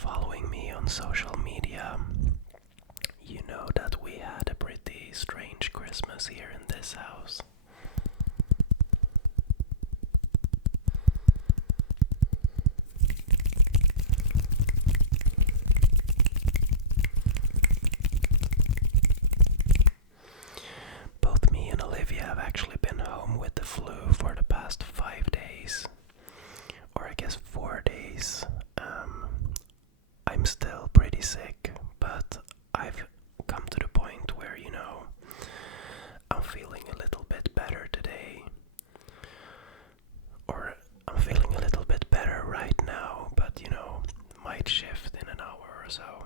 following me on social media, you know that we had a pretty strange Christmas here in this house. Both me and Olivia have actually been home with the flu for the past 5 days, or I guess 4 days. I'm still pretty sick, but I've come to the point where, I'm feeling a little bit better today. Or I'm feeling a little bit better right now, but might shift in an hour or so.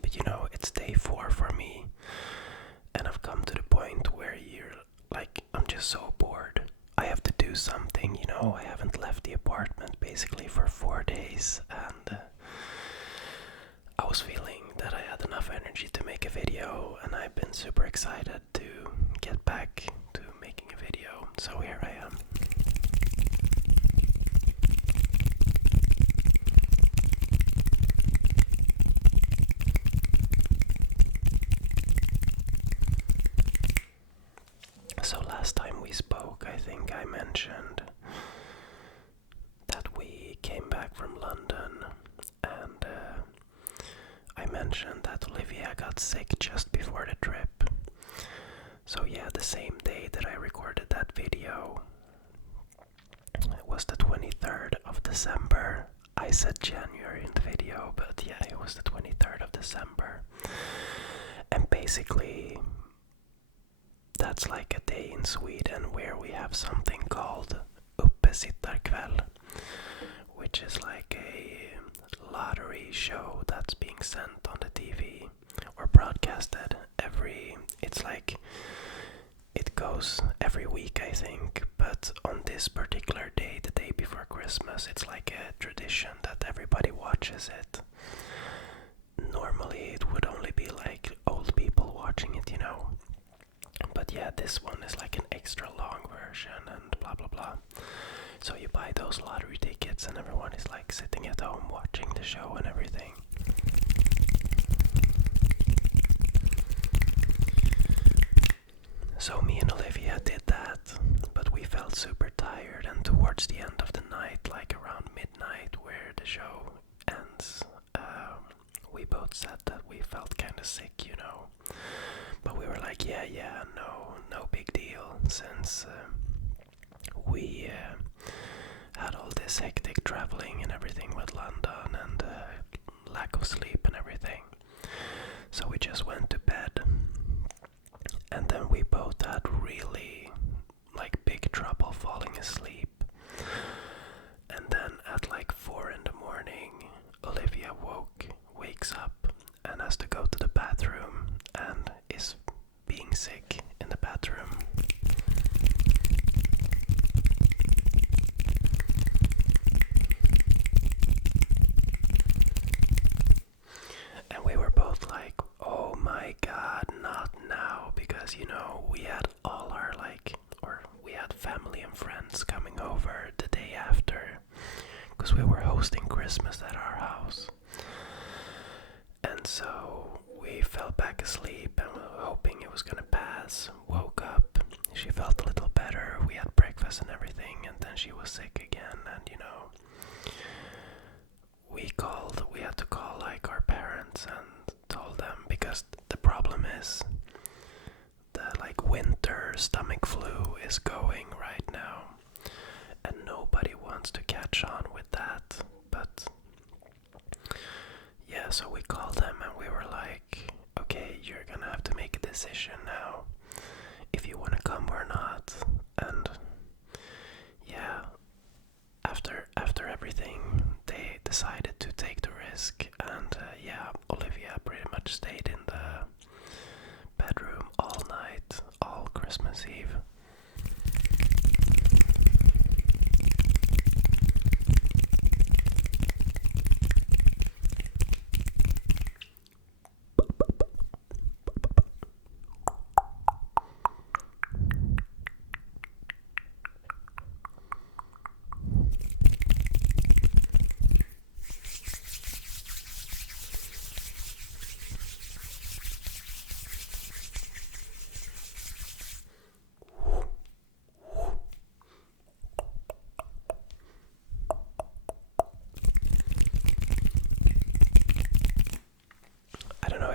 But it's day 4 for me, and I've come to the point where I'm just so bored. I have to do something, I haven't left the apartment basically for 4 days, and I was feeling that I had enough energy to make a video, and I've been super excited to get back to making a video, so here I am. So last time we spoke, I think I mentioned that we came back from London, and I mentioned that Olivia got sick just before the trip. So yeah, the same day that I recorded that video, it was the 23rd of December. I said January in the video, but yeah, it was the 23rd of December. And basically, that's like a day in Sweden where we have something called uppesittarkväll, which is like a lottery show that's being sent on the TV or broadcasted it goes every week, I think, but on this particular day, the day before Christmas, it's like a tradition that everybody watches it. Normally it would only be like old people watching it, but yeah, this one is like an extra long version and blah blah blah. So you buy those lottery tickets and everyone is like sitting at home watching the show and everything. So me and Olivia did that, but we felt super tired, and towards the end of the night, like around midnight where the show ends, we both said that we felt kinda sick, But we were like, yeah, no big deal, since we had all this hectic traveling and everything with London and lack of sleep and everything. So we just went to bed, and then we both had really big trouble falling asleep. And then at 4 in the morning, Olivia wakes up and has to go to the bathroom and is being sick in the bathroom. And we were both like, oh my god, not now, because we had all our we had family and friends coming over the day after, because we were hosting Christmas at our house. And so we fell back asleep and we were hoping it was gonna pass. Woke up, she felt a little better, we had breakfast and everything, and then she was sick again, and we had to call our parents and told them, because the problem is the winter stomach flu is going right now, and nobody wants to catch on with that. But yeah, so we called them and we were like, okay, you're gonna have to make a decision now if you want to come or not. And yeah, after everything, they decided to take the risk, and yeah, Olivia pretty much stayed in the bedroom all night, all Christmas Eve.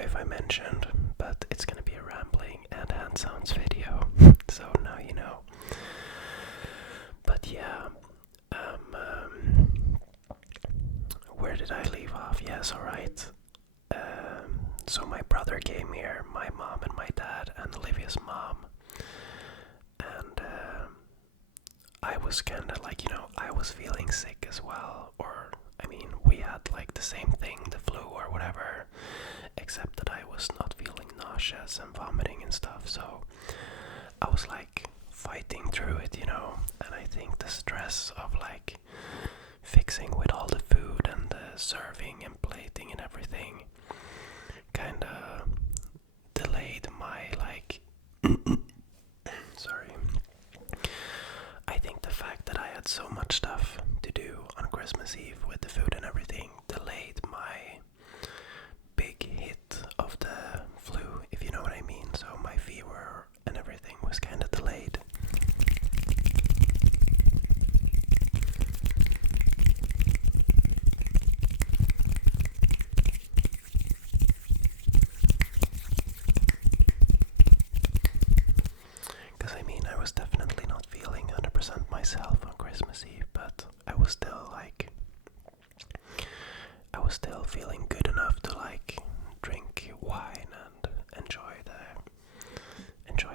if I mentioned, but it's gonna be a rambling and hand sounds video, so now you know. But yeah, where did I leave off? Yes, alright. So my brother came here, my mom and my dad, and Olivia's mom. And I was kind of like, I was feeling sick as well. Or, I mean, we had like the same thing, the flu or whatever, except that I was not feeling nauseous and vomiting and stuff. So I was like fighting through it, and I think the stress of like fixing with all the food and the serving and plating and everything kind of delayed my like sorry. I think the fact that I had so much stuff to do on Christmas Eve with the food and everything delayed my big hit of the flu, if you know what I mean. So my fever and everything was kind of delayed. Because I mean, I was definitely not feeling 100% myself on Christmas Eve, but I was still feeling good enough to like drink wine and enjoy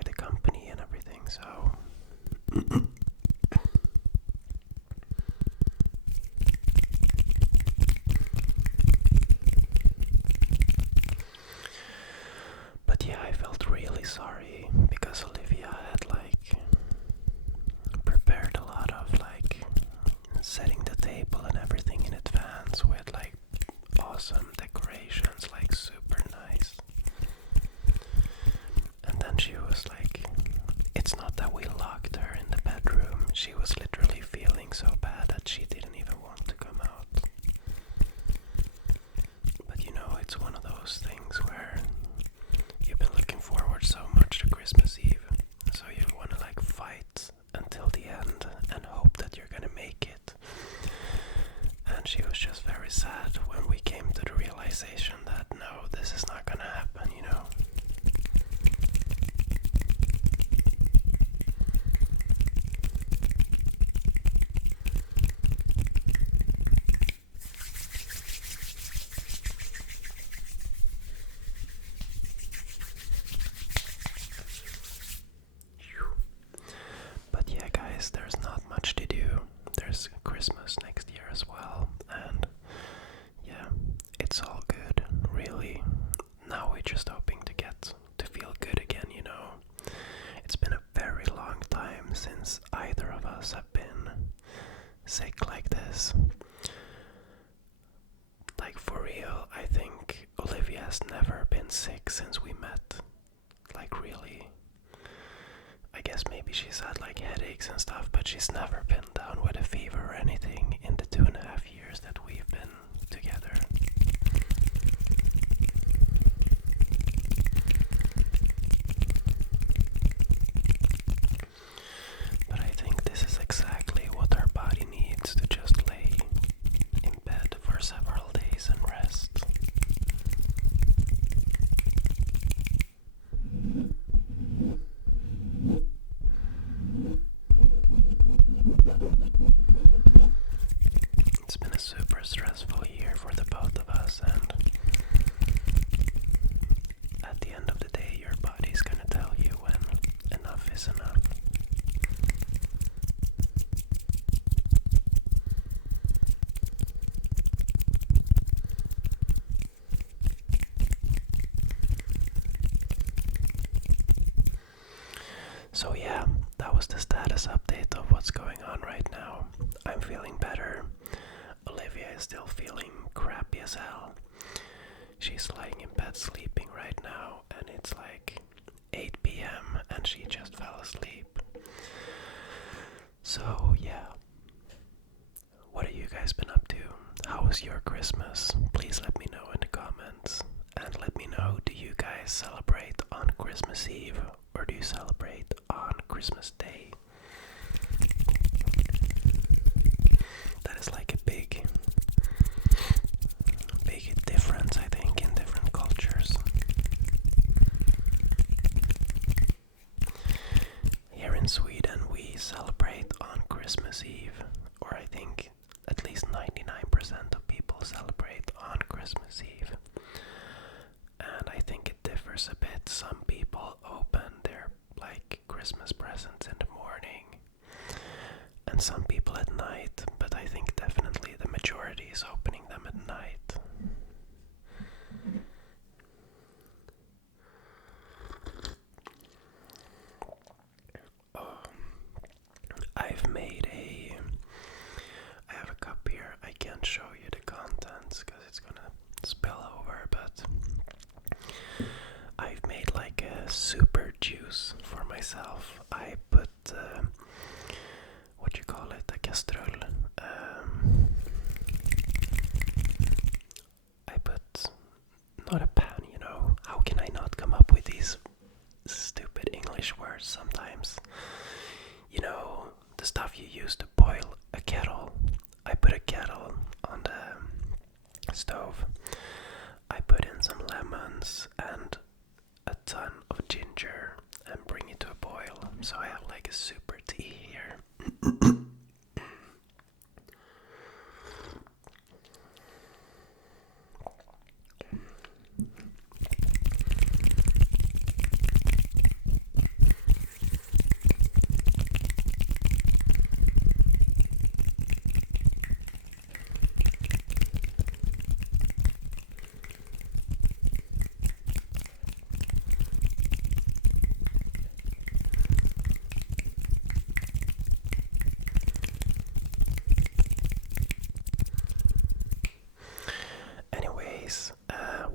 the company and everything. So but yeah, I felt really sorry because Olivia had like prepared a lot of like setting the table and everything in advance with like awesome decorations, like super nice. And then she was like, it's not that we locked her in the bedroom, she was literally feeling so bad that she didn't even want to come out. But it's one of those things where you've been looking forward so much to Christmas Eve, so you want to like fight until the end and hope that you're gonna make it. And she was just very sad when we came to the realization that no, this is not gonna happen, But yeah, guys, there's not much to do. There's Christmas next year as well, and yeah, it's all good, really. Now we're just hoping to get to feel good again, It's been a very long time since either of us have been sick like this. Like, for real, I think Olivia has never been sick since we met. Like, really. I guess maybe she's had like headaches and stuff, but she's never been down with a fever or anything in the 2.5 years that we've been together. But I think this is exactly what our body needs, to just lay in bed for several days and rest. It's been a super stressful year for the both of us, and at the end of the day, your body's gonna tell you when enough is enough. So yeah, that was the status update of what's going on right now. I'm feeling better. Olivia is still feeling crappy as hell. She's lying in bed sleeping right now, and it's like 8 p.m. and she just fell asleep. So yeah, what have you guys been up to? How was your Christmas? Please let me know in the comments. And let me know, do you guys celebrate on Christmas Eve or do you celebrate on Christmas Day? That is like a big difference, I think, in different cultures. Christmas Eve. And I think it differs a bit. Some people open their like Christmas presents in the morning, and some people at night, but I think definitely the majority is opening them at night. I have a cup here. I can't show you the contents because it's gonna spill over, but I've made like a super juice for myself. I put, what you call it, a castrol. I put, not a pan, you know. How can I not come up with these stupid English words sometimes? You know, the stuff you use to boil a kettle. I put a kettle on the stove. I put in some lemons and a ton of ginger and bring it to a boil. So I have like a super tea here.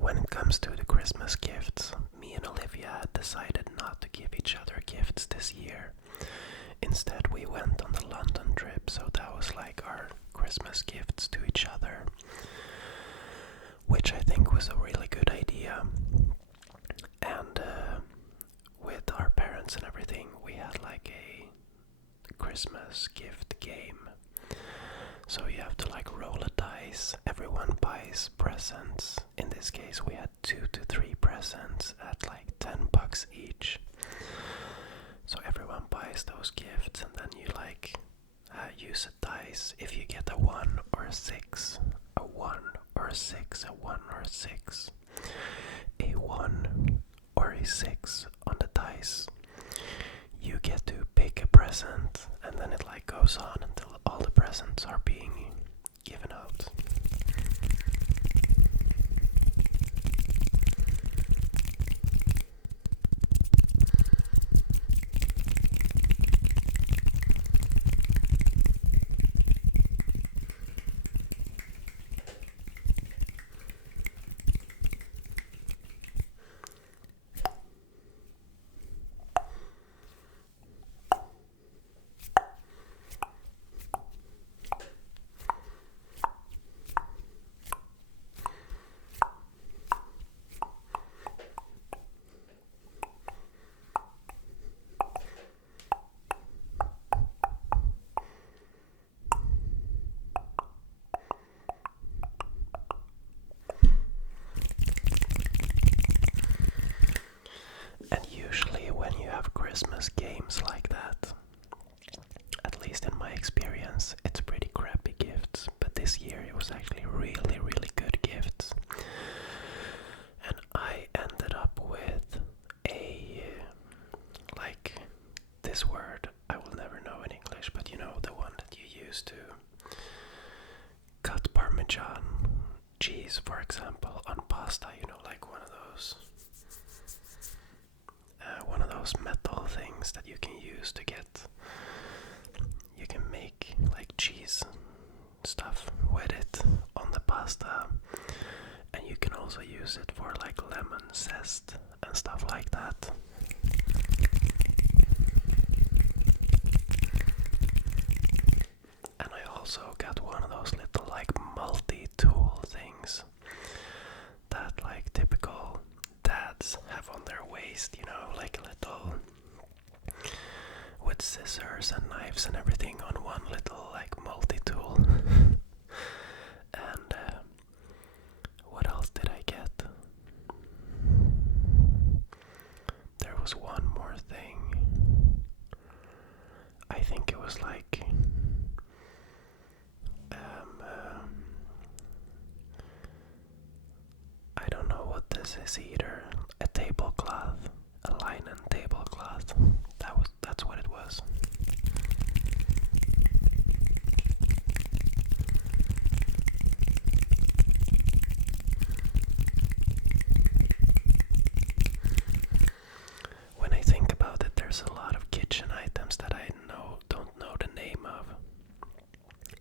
When it comes to the Christmas gifts, me and Olivia had decided not to give each other gifts this year. Instead, we went on the London trip, so that was like our Christmas gifts to each other, which I think was a really good idea. And with our parents and everything, we had like a Christmas gift game. So you have to like roll a dice. Everyone buys presents. In this case, we had 2 to 3 presents at like $10 each. So everyone buys those gifts, and then you like use a dice. If you get a 1 or a 6, a 1 or a 6, a 1 or a 6, a 1 or a 6 on the dice, you get to pick a present, and then it like goes on until all the presents are being given out. And usually when you have Christmas games like that, at least in my experience, it's pretty crappy gifts. But this year it was actually really, really good gifts. And I ended up with like this word I will never know in English, but you know, the one that you use to cut Parmesan cheese, for example, on pasta, you know, like one of those metal things that you can use to you can make like cheese stuff with it on the pasta, and you can also use it for like lemon zest and stuff like that. And I also got one of those little like multi-tool things that like typical dads have on their waist, you know, like a little with scissors and knives and everything on one little like multi-tool. And what else did I get? There was one more thing. I think it was like is either a tablecloth, a linen tablecloth. That's what it was. When I think about it, there's a lot of kitchen items that I don't know the name of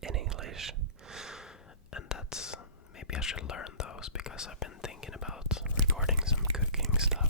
in English, and maybe I should learn those because I've been thinking about recording some cooking stuff.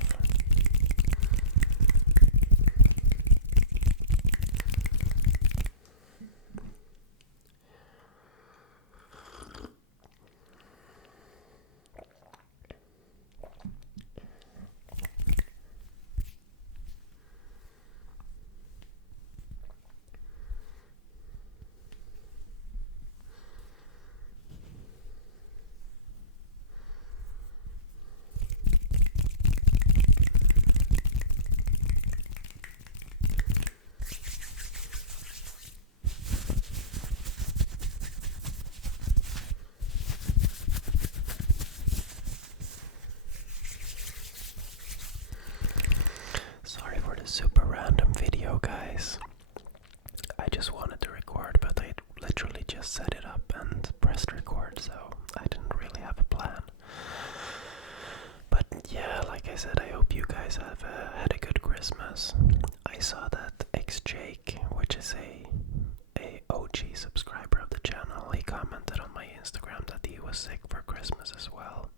Sorry for the super random video, guys. I just wanted to record, but I literally just set it up and pressed record, so I didn't really have a plan. But yeah, like I said, I hope you guys have had a good Christmas. I saw that Jake, which is a OG subscriber of the channel, he commented on my Instagram that he was sick for Christmas as well.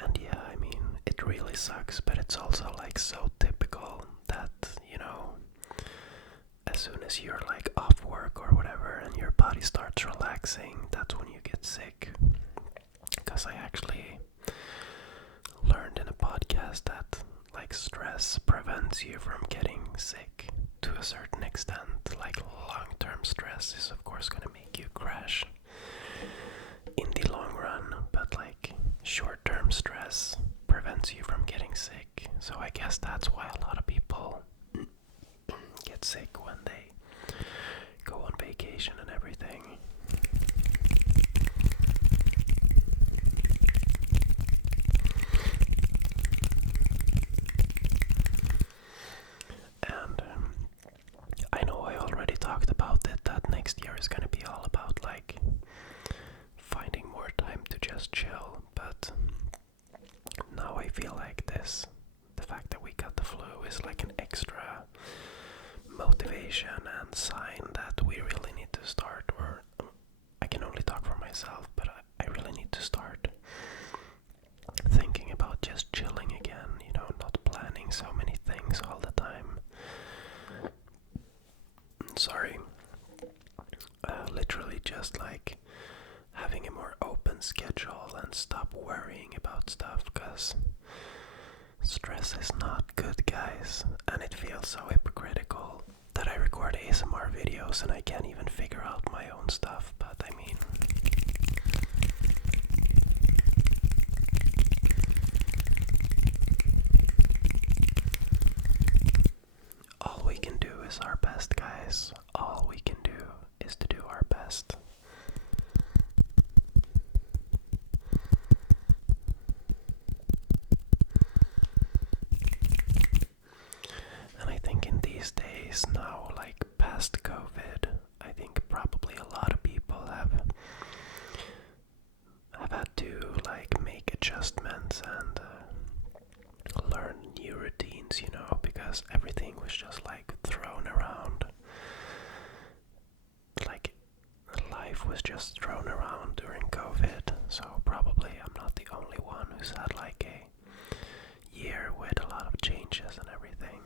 And yeah, I mean, it really sucks, but it's also like so typical that, you know, as soon as you're like off work or whatever and your body starts relaxing, that's when you get sick. Because I actually learned in a podcast that like stress prevents you from getting sick to a certain extent. Like long-term stress is of course going to make you crash in the long run, but like short-term stress prevents you from getting sick. So I guess that's why a lot of people get sick when they go on vacation and everything. And I know I already talked about it, that next year is going to be all about like finding more time to just chill, but now I feel like the fact that we got the flu is like an extra motivation and sign that we really need to start, or I can only talk for myself, but I really need to start thinking about just chilling again, you know, not planning so many things all the time. Sorry. Literally just like having a more open schedule and stop worrying about stuff, because stress is not good, guys, and it feels so hypocritical that I record ASMR videos and I can't even figure out my own stuff, but I mean, all we can do is our best, guys. All we can do is to do our best. And I think in these days now, like past COVID, I think probably a lot of people have had to like make adjustments and learn new routines, you know, because everything was just like thrown around. Like life was just thrown around during COVID, so probably I'm not the only one who's had like a year with a lot of changes and everything.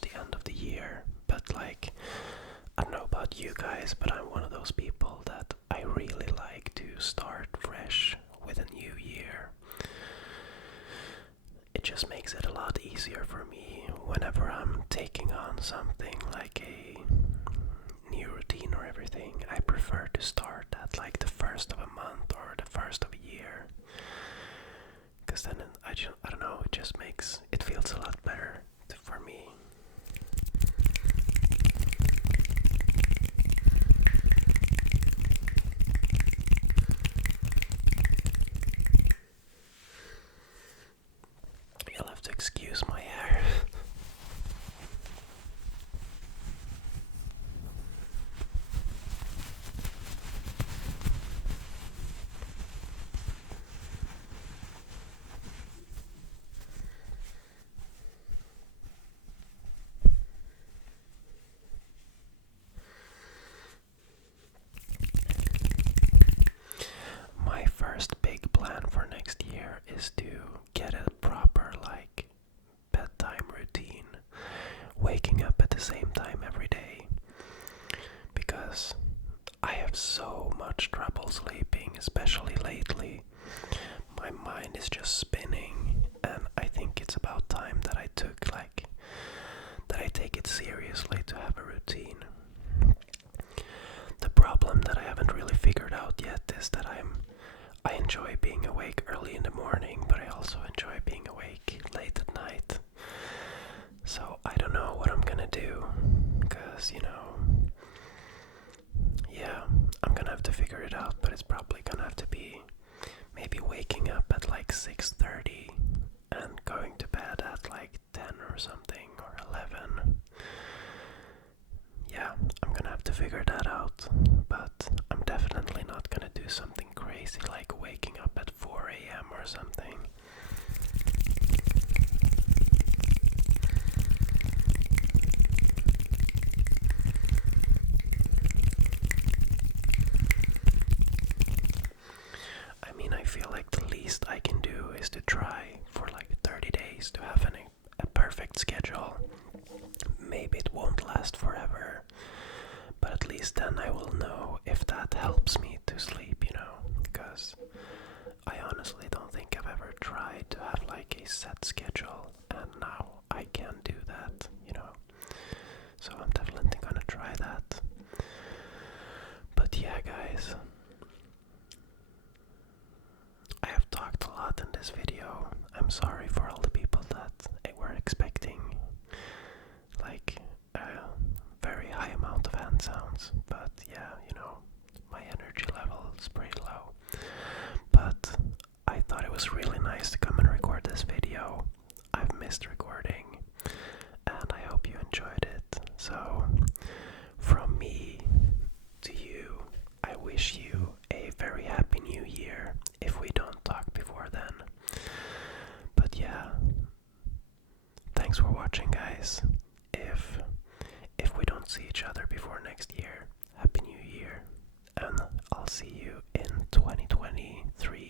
towards the end of the year. But like, I don't know about you guys, but I'm one of those people that I really like to start fresh with a new year. It just makes it a lot easier for me whenever I'm taking on something like a new routine or everything. I prefer to start at like the first of a month or the first of a year, because then I don't know, it just makes it feels a lot better for me. You'll have to excuse my hair. My first big plan for next year is to get a proper like bedtime routine, waking up at the same time every day, because I have so much trouble sleeping, especially lately. My mind is just spinning, and I think it's about time that I take it seriously to have a routine. The problem that I haven't really figured out yet is that I enjoy being awake early in the morning, but I also enjoy being awake late at night. So I don't know what I'm gonna do, because, yeah, I'm gonna have to figure it out, but it's probably gonna have to be maybe waking up at like 6:30 and going to bed at like 10 or something, or 11. Yeah, I'm gonna have to figure that out, but I'm definitely not gonna do something crazy like waking up at 4 a.m. or something. I mean, I feel like the least I can do is to try for like 30 days to have a perfect schedule. Maybe it won't last forever, but at least then I will know if that helps me to sleep, because I honestly don't think I've ever tried to have like a set schedule, and now I can do that, so I'm definitely gonna try that. But yeah, guys, I have talked a lot in this video. I'm sorry for all the people that were expecting like a very high amount of hand sounds, but yeah, my energy level is pretty low. But I thought it was really nice to come and record this video. I've missed recording, and I hope you enjoyed it. So, from me to you, I wish you a very happy new year, if we don't talk before then. But yeah, thanks for watching, guys. If we don't see each other before next year, happy new year, and I'll see you in 2023.